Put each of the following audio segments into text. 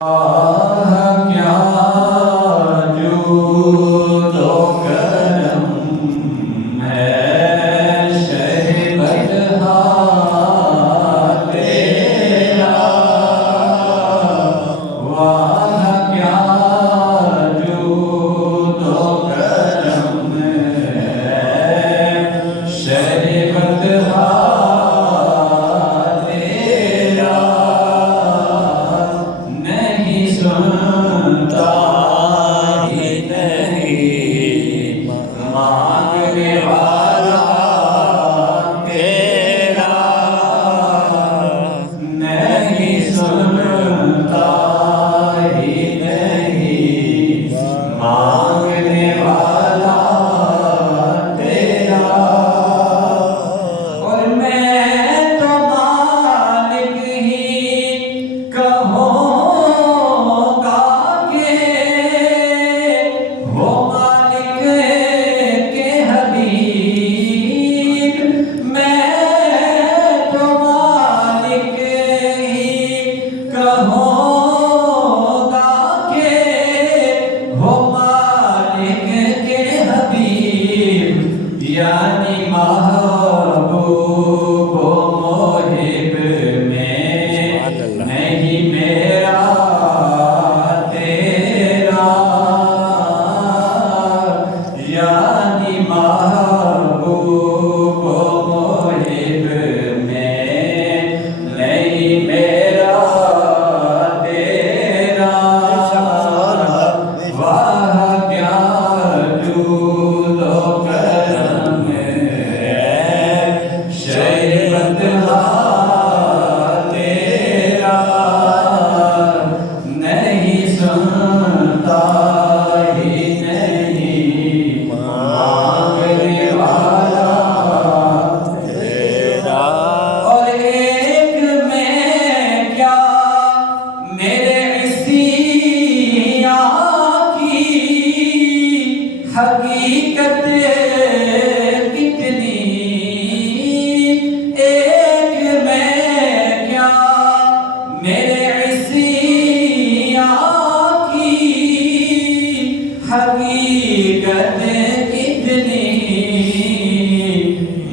क्या जूदो करम है शहबतहा तेरा। वाह क्या जूदो करम है शहबतहा सुनता ही नहीं मांगने वाला तेरा। नहीं सुनता ही नहीं मांगने वाला तेरा। और मैं तो मालिक ही कहूँ यानी महबूब मोहिब में नहीं मेरा तेरा। यानी महबूब मोहिब में नहीं मेरा तेरा। वाह क्या जूदो नहीं सुनता ही नहीं मांगने वाला तेरा। और एक में क्या मेरे इसिया की हकीकत कितनी। एक में क्या मेरे हकीकत कितनी।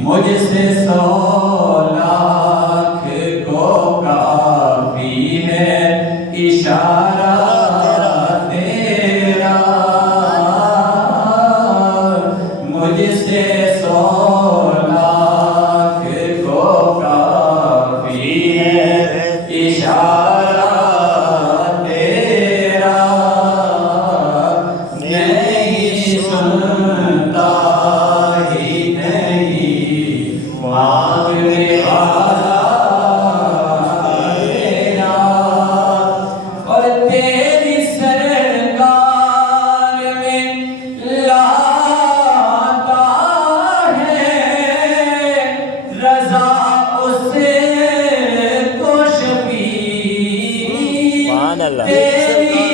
मुझसे 100 लाख को काफी है इशारा तेरा। मुझसे 100 लाख को काफी है इशारा तेरा। नहीं सुनता ही नहीं मांगने वाला तेरा। और तेरी सरकार में लाता है रजा उसे तो शफी। तेरी